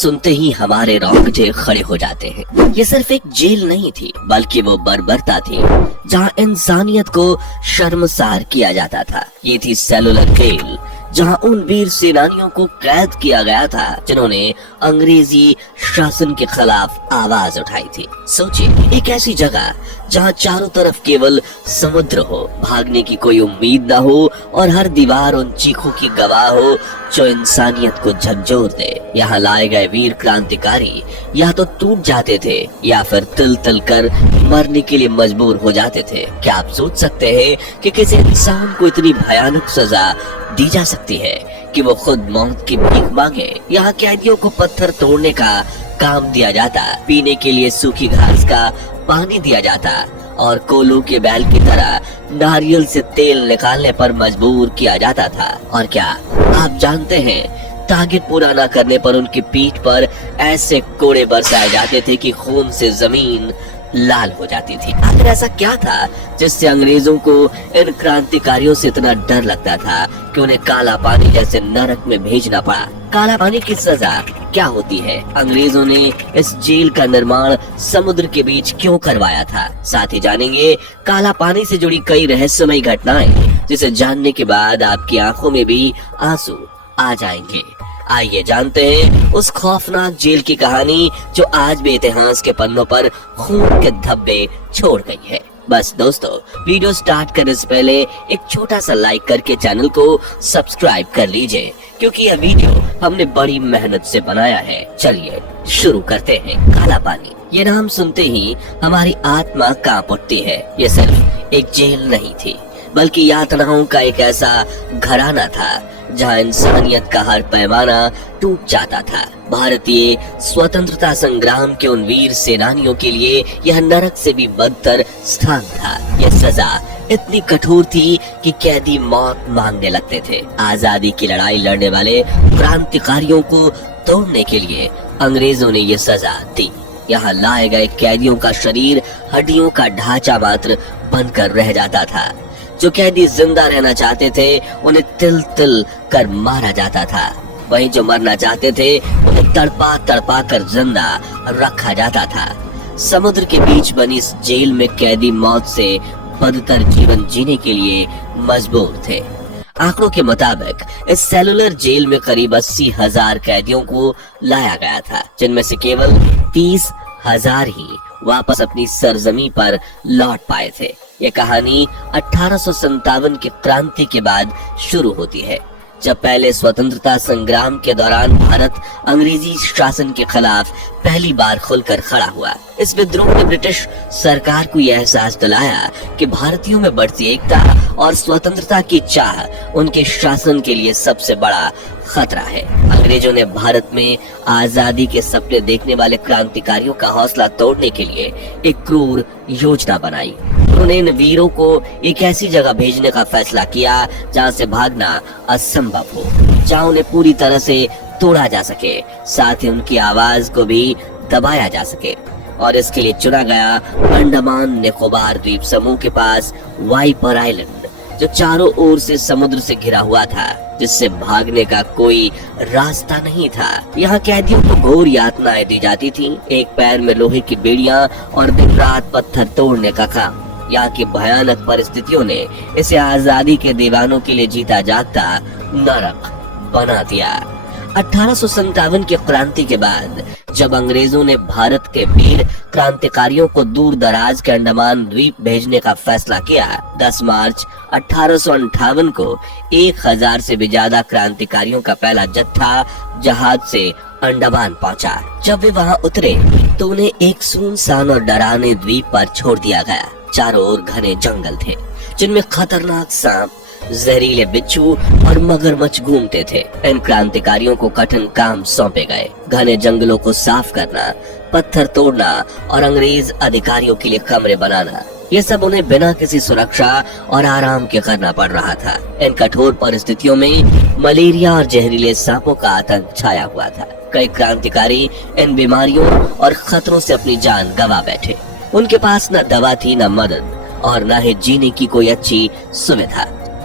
सुनते ही हमारे रोंगटे खड़े हो जाते हैं। ये सिर्फ एक जेल नहीं थी, बल्कि वो बर्बरता थी जहाँ इंसानियत को शर्मसार किया जाता था। ये थी सेलुलर जेल, जहां उन वीर सेनानियों को कैद किया गया था जिन्होंने अंग्रेजी शासन के खिलाफ आवाज उठाई थी। सोचिए, एक ऐसी जगह जहां चारों तरफ केवल समुद्र हो, भागने की कोई उम्मीद न हो और हर दीवार उन चीखों की गवाह हो जो इंसानियत को झकझोर दे। यहाँ लाए गए वीर क्रांतिकारी या तो टूट जाते थे या फिर तिल तिल कर मरने के लिए मजबूर हो जाते थे। क्या आप सोच सकते हैं कि किसी इंसान को इतनी भयानक सजा दी जा सकती है कि वो खुद मौत की भीख मांगे? यहाँ कैदियों को पत्थर तोड़ने का काम दिया जाता, पीने के लिए सूखी घास का पानी दिया जाता और कोल्हू के बैल की तरह नारियल से तेल निकालने पर मजबूर किया जाता था। और क्या आप जानते हैं, टारगेट पूरा न करने पर उनकी पीठ पर ऐसे कोड़े बरसाए जाते थे कि खून से जमीन लाल हो जाती थी। आखिर ऐसा क्या था जिससे अंग्रेजों को इन क्रांतिकारियों से इतना डर लगता था कि उन्हें काला पानी जैसे नरक में भेजना पड़ा? काला पानी की सजा क्या होती है? अंग्रेजों ने इस जेल का निर्माण समुद्र के बीच क्यों करवाया था? साथ ही जानेंगे काला पानी से जुड़ी कई रहस्यमयी घटनाएं, जिसे जानने के बाद आपकी आंखों में भी आंसू आ जाएंगे। आइए जानते हैं उस खौफनाक जेल की कहानी जो आज भी इतिहास के पन्नों पर खून के धब्बे छोड़ गई है। बस दोस्तों, वीडियो स्टार्ट करने से पहले एक छोटा सा लाइक करके चैनल को सब्सक्राइब कर लीजिए, क्योंकि यह वीडियो हमने बड़ी मेहनत से बनाया है। चलिए शुरू करते हैं। काला पानी, ये नाम सुनते ही हमारी आत्मा कांप उठती है। ये सिर्फ एक जेल नहीं थी, बल्कि यातनाओं का एक ऐसा घराना था जहां इंसानियत का हर पैमाना टूट जाता था। भारतीय स्वतंत्रता संग्राम के उन वीर सेनानियों के लिए यह नरक से भी बदतर स्थान था। यह सजा इतनी कठोर थी कि कैदी मौत मांगने लगते थे। आजादी की लड़ाई लड़ने वाले क्रांतिकारियों को तोड़ने के लिए अंग्रेजों ने यह सजा दी। यहाँ लाए गए कैदियों का शरीर हड्डियों का ढांचा मात्र बनकर रह जाता था। जो कैदी जिंदा रहना चाहते थे उन्हें तिल तिल कर मारा जाता था, वहीं जो मरना चाहते थे उन्हें तड़पा तड़पा कर जिंदा रखा जाता था। समुद्र के बीच बनी इस जेल में कैदी मौत से बदतर जीवन जीने के लिए मजबूर थे। आंकड़ों के मुताबिक इस सेलुलर जेल में करीब 80,000 कैदियों को लाया गया था, जिनमें से केवल 30,000 ही वापस अपनी सरजमी पर लौट पाए थे। ये कहानी 1857 की क्रांति के बाद शुरू होती है, जब पहले स्वतंत्रता संग्राम के दौरान भारत अंग्रेजी शासन के खिलाफ पहली बार खुलकर खड़ा हुआ। इस विद्रोह ने ब्रिटिश सरकार को यह एहसास दिलाया कि भारतीयों में बढ़ती एकता और स्वतंत्रता की चाह उनके शासन के लिए सबसे बड़ा खतरा है। अंग्रेजों ने भारत में आजादी के सपने देखने वाले क्रांतिकारियों का हौसला तोड़ने के लिए एक क्रूर योजना बनाई। उन्होंने इन वीरों को एक ऐसी जगह भेजने का फैसला किया जहां से भागना असंभव हो, जहां उन्हें पूरी तरह से तोड़ा जा सके, साथ ही उनकी आवाज को भी दबाया जा सके। और इसके लिए चुना गया अंडमान निकोबार द्वीप समूह के पास वाइपर आइलैंड, जो चारों ओर से समुद्र से घिरा हुआ था, जिससे भागने का कोई रास्ता नहीं था। यहाँ कैदियों को घोर यातनाएं दी जाती थीं, एक पैर में लोहे की बेड़ियां और दिन रात पत्थर तोड़ने का काम। यहाँ की भयानक परिस्थितियों ने इसे आजादी के दीवानों के लिए जीता जागता नरक बना दिया। 1857 की क्रांति के बाद जब अंग्रेजों ने भारत के वीर क्रांतिकारियों को दूर दराज के अंडमान द्वीप भेजने का फैसला किया, 10 मार्च 1858 को 1000 से भी ज्यादा क्रांतिकारियों का पहला जत्था जहाज से अंडमान पहुंचा। जब वे वहां उतरे तो उन्हें एक सुनसान और डरावने द्वीप पर छोड़ दिया गया। चारों ओर घने जंगल थे, जिनमें खतरनाक सांप, जहरीले बिच्छू और मगरमच्छ घूमते थे। इन क्रांतिकारियों को कठिन काम सौंपे गए, घने जंगलों को साफ करना, पत्थर तोड़ना और अंग्रेज अधिकारियों के लिए कमरे बनाना। ये सब उन्हें बिना किसी सुरक्षा और आराम के करना पड़ रहा था। इन कठोर परिस्थितियों में मलेरिया और जहरीले सांपों का आतंक छाया हुआ था। कई क्रांतिकारी इन बीमारियों और खतरों से अपनी जान गंवा बैठे। उनके पास न दवा थी, न मदद और न ही जीने की कोई अच्छी सुविधा।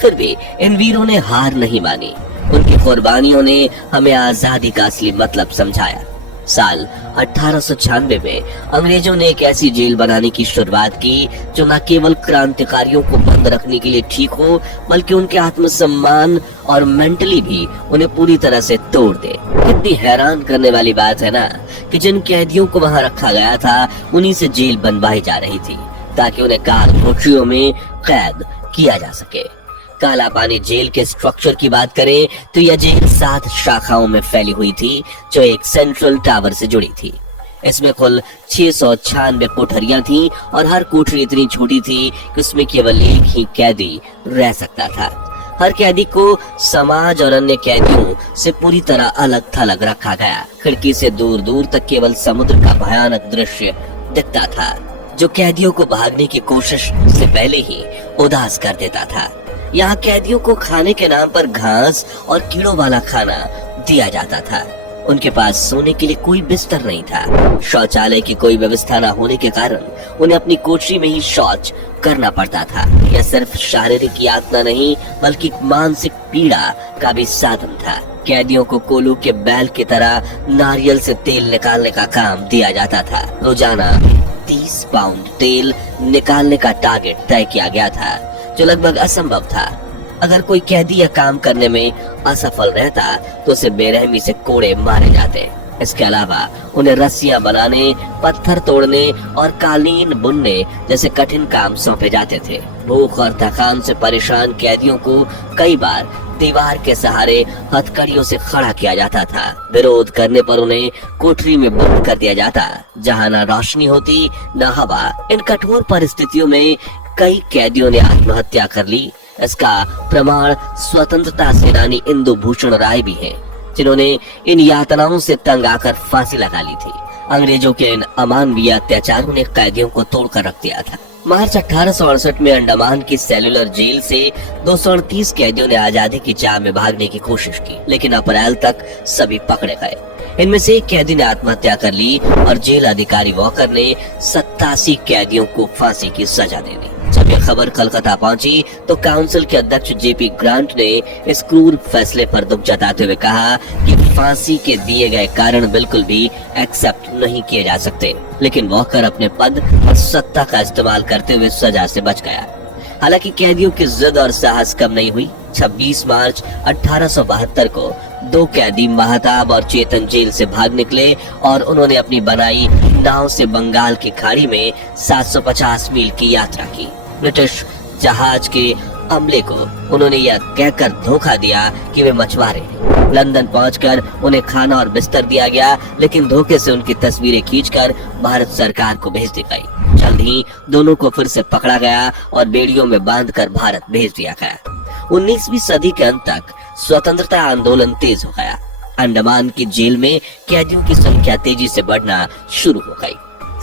फिर भी इन वीरों ने हार नहीं मानी। उनकी कुर्बानियों ने हमें आजादी का असली मतलब समझाया। साल 1896 में अंग्रेजों ने एक ऐसी जेल बनाने की शुरुआत की जो न केवल क्रांतिकारियों को बंद रखने के लिए ठीक हो, बल्कि उनके आत्मसम्मान और मेंटली भी उन्हें पूरी तरह से तोड़ दे। कितनी हैरान करने वाली बात है ना कि जिन कैदियों को वहां रखा गया था उन्हीं से जेल बनवाई जा रही थी ताकि उन्हें काल कोठरियों में कैद किया जा सके। काला पानी जेल के स्ट्रक्चर की बात करें तो यह जेल 7 शाखाओं में फैली हुई थी जो एक सेंट्रल टावर से जुड़ी थी। इसमें कुल 696 कोठरियां थीं और हर कोठरी इतनी छोटी थी कि उसमें केवल एक ही कैदी रह सकता था। हर कैदी को समाज और अन्य कैदियों से पूरी तरह अलग थलग रखा गया। खिड़की से दूर दूर तक केवल समुद्र का भयानक दृश्य दिखता था जो कैदियों को भागने की कोशिश से पहले ही उदास कर देता था। यहाँ कैदियों को खाने के नाम पर घास और कीड़ों वाला खाना दिया जाता था। उनके पास सोने के लिए कोई बिस्तर नहीं था। शौचालय की कोई व्यवस्था न होने के कारण उन्हें अपनी कोठरी में ही शौच करना पड़ता था। यह सिर्फ शारीरिक यातना नहीं बल्कि मानसिक पीड़ा का भी साधन था। कैदियों को कोल्हू के बैल की तरह नारियल से तेल निकालने का काम दिया जाता था। रोजाना 30 पाउंड तेल निकालने का टारगेट तय किया गया था जो लगभग असंभव था। अगर कोई कैदी यह काम करने में असफल रहता तो उसे बेरहमी से कोड़े मारे जाते। इसके अलावा उन्हें रस्सियां बनाने, पत्थर तोड़ने और कालीन बुनने जैसे कठिन काम सौंपे जाते थे। भूख और थकान से परेशान कैदियों को कई बार दीवार के सहारे हथकड़ियों से खड़ा किया जाता था। विरोध करने पर उन्हें कोठरी में बंद कर दिया जाता जहां न रोशनी होती न हवा। इन कठोर परिस्थितियों में कई कैदियों ने आत्महत्या कर ली। इसका प्रमाण स्वतंत्रता सेनानी इंदु भूषण राय भी है जिन्होंने इन यातनाओं से तंग आकर फांसी लगा ली थी। अंग्रेजों के इन अमानवीय अत्याचारों ने कैदियों को तोड़कर रख दिया था। मार्च 1868 में अंडमान की सेलुलर जेल से 238 कैदियों ने आजादी की चाह में भागने की कोशिश की, लेकिन अप्रैल तक सभी पकड़े गए। इनमें से एक कैदी ने आत्महत्या कर ली और जेल अधिकारी वॉकर ने 87 कैदियों को फांसी की सजा दे दी। जब यह खबर कलकत्ता पहुंची तो काउंसिल के अध्यक्ष जेपी ग्रांट ने इस क्रूर फैसले पर दुख जताते हुए कहा कि फांसी के दिए गए कारण बिल्कुल भी एक्सेप्ट नहीं किए जा सकते, लेकिन वॉकर अपने पद और सत्ता का इस्तेमाल करते हुए सजा से बच गया। हालांकि कैदियों की जिद और साहस कम नहीं हुई। 26 मार्च 1872 को 2 कैदी महताब और चेतन जेल से भाग निकले और उन्होंने अपनी बनाई नाव से बंगाल की खाड़ी में 750 मील की यात्रा की। ब्रिटिश जहाज के अमले को उन्होंने यह कहकर धोखा दिया कि वे मछुआरे हैं। लंदन पहुंचकर उन्हें खाना और बिस्तर दिया गया, लेकिन धोखे से उनकी तस्वीरें खींचकर भारत सरकार को भेज दी गई। जल्द ही दोनों को फिर से पकड़ा गया और बेड़ियों में बांधकर भारत भेज दिया गया। 19वीं सदी के अंत तक स्वतंत्रता आंदोलन तेज हो गया। अंडमान की जेल में कैदियों की संख्या तेजी से बढ़ना शुरू हो गई।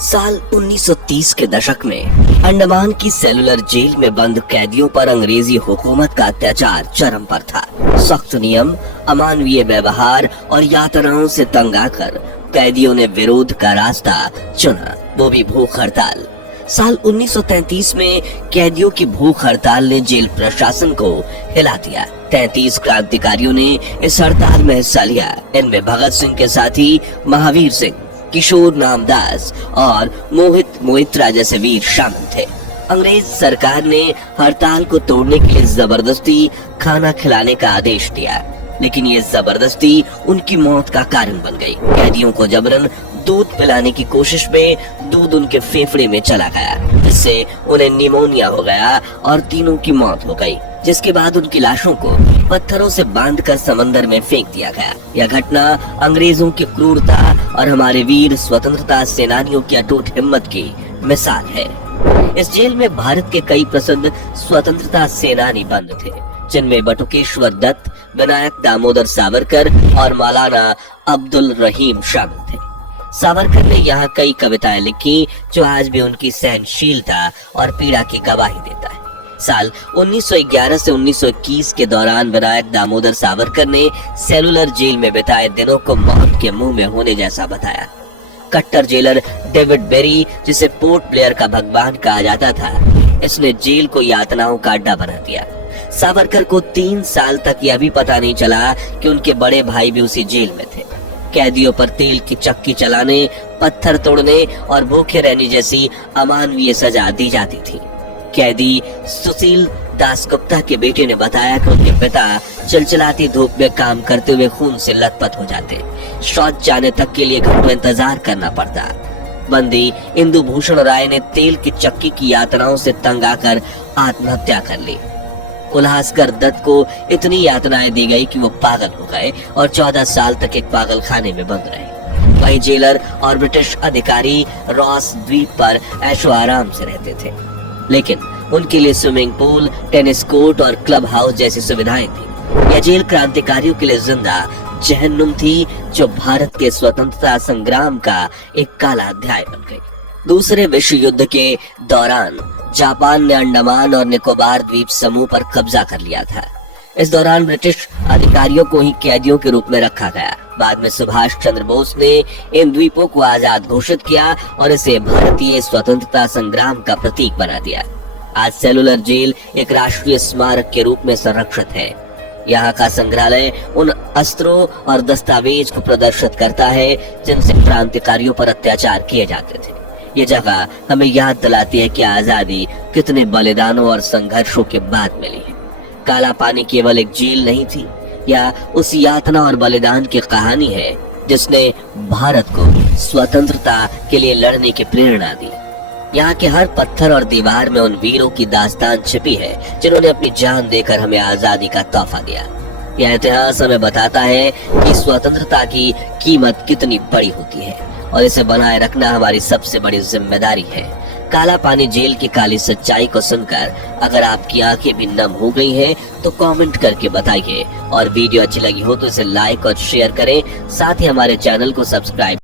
साल 1930 के दशक में अंडमान की सेलुलर जेल में बंद कैदियों पर अंग्रेजी हुकूमत का अत्याचार चरम पर था। सख्त नियम, अमानवीय व्यवहार और यातनाओं से तंग आकर कैदियों ने विरोध का रास्ता चुना, वो भी भूख हड़ताल। साल 1933 में कैदियों की भूख हड़ताल ने जेल प्रशासन को हिला दिया। 33 क्रांतिकारियों ने इस हड़ताल में हिस्सा लिया। इनमें भगत सिंह के साथी महावीर सिंह, किशोर नामदास और मोहित मोइत्रा जैसे वीर शामिल थे। अंग्रेज सरकार ने हड़ताल को तोड़ने के लिए जबरदस्ती खाना खिलाने का आदेश दिया, लेकिन ये जबरदस्ती उनकी मौत का कारण बन गई। कैदियों को जबरन दूध पिलाने की कोशिश में दूध उनके फेफड़े में चला गया, जिससे उन्हें निमोनिया हो गया और तीनों की मौत हो गई। जिसके बाद उनकी लाशों को पत्थरों से बांधकर समंदर में फेंक दिया गया। यह घटना अंग्रेजों की क्रूरता और हमारे वीर स्वतंत्रता सेनानियों की अटूट हिम्मत की मिसाल है। इस जेल में भारत के कई प्रसिद्ध स्वतंत्रता सेनानी बंद थे, जिनमें बटुकेश्वर दत्त, विनायक दामोदर सावरकर और मौलाना अब्दुल रहीम शामिल थे। सावरकर ने यहाँ कई कविताएं लिखी जो आज भी उनकी सहनशीलता और पीड़ा की गवाही देता है। साल 1911 से 1921 के दौरान विनायक दामोदर सावरकर ने सेलुलर जेल में बिताए दिनों को मौत के मुंह में होने जैसा बताया। कट्टर जेलर डेविड बेरी, जिसे पोर्ट ब्लेयर का भगवान कहा जाता था, इसने जेल को यातनाओं का अड्डा बना दिया। सावरकर को 3 साल तक यह भी पता नहीं चला कि उनके बड़े भाई भी उसी जेल में थे। कैदियों पर तेल की चक्की चलाने, पत्थर तोड़ने और भूखे रहने जैसी अमानवीय सजा दी जाती थी। कैदी सुशील दासगुप्ता के बेटे ने बताया कि उनके पिता चिलचिलाती धूप में काम करते हुए खून से लथपथ हो जाते, शौच जाने तक के लिए घर में इंतजार करना पड़ता। बंदी इंदु भूषण राय ने तेल की चक्की की यातनाओं से तंग आकर आत्महत्या कर ली। उल्लासकर दत्त को इतनी यातनाएं दी गई कि वो पागल हो गए और 14 साल तक एक पागल खाने में बंद रहे। वही जेलर और ब्रिटिश अधिकारी रॉस द्वीप पर ऐशो आराम से रहते थे, लेकिन उनके लिए स्विमिंग पूल, टेनिस कोर्ट और क्लब हाउस जैसी सुविधाएं थी। यह जेल क्रांतिकारियों के लिए जिंदा जहन्नुम थी, जो भारत के स्वतंत्रता संग्राम का एक काला अध्याय बन गई। दूसरे विश्व युद्ध के दौरान जापान ने अंडमान और निकोबार द्वीप समूह पर कब्जा कर लिया था। इस दौरान ब्रिटिश अधिकारियों को ही कैदियों के रूप में रखा गया। बाद में सुभाष चंद्र बोस ने इन द्वीपों को आजाद घोषित किया और इसे भारतीय स्वतंत्रता संग्राम का प्रतीक बना दिया। आज सेलुलर जेल एक राष्ट्रीय स्मारक के रूप में संरक्षित है। यहाँ का संग्रहालय उन अस्त्रों और दस्तावेज को प्रदर्शित करता है जिनसे क्रांतिकारियों पर अत्याचार किए जाते थे। ये जगह हमें याद दिलाती है कि आजादी कितने बलिदानों और संघर्षों के बाद मिली है। काला पानी केवल एक जेल नहीं थी, या उस यातना और बलिदान की कहानी है जिसने भारत को स्वतंत्रता के लिए लड़ने की प्रेरणा दी। यहाँ के हर पत्थर और दीवार में उन वीरों की दास्तान छिपी है जिन्होंने अपनी जान देकर हमें आजादी का तोहफा दिया। यह इतिहास हमें बताता है कि स्वतंत्रता की कीमत कितनी बड़ी होती है और इसे बनाए रखना हमारी सबसे बड़ी जिम्मेदारी है। काला पानी जेल की काली सच्चाई को सुनकर अगर आपकी आंखें भी नम हो गई हैं, तो कमेंट करके बताइए और वीडियो अच्छी लगी हो तो इसे लाइक और शेयर करें। साथ ही हमारे चैनल को सब्सक्राइब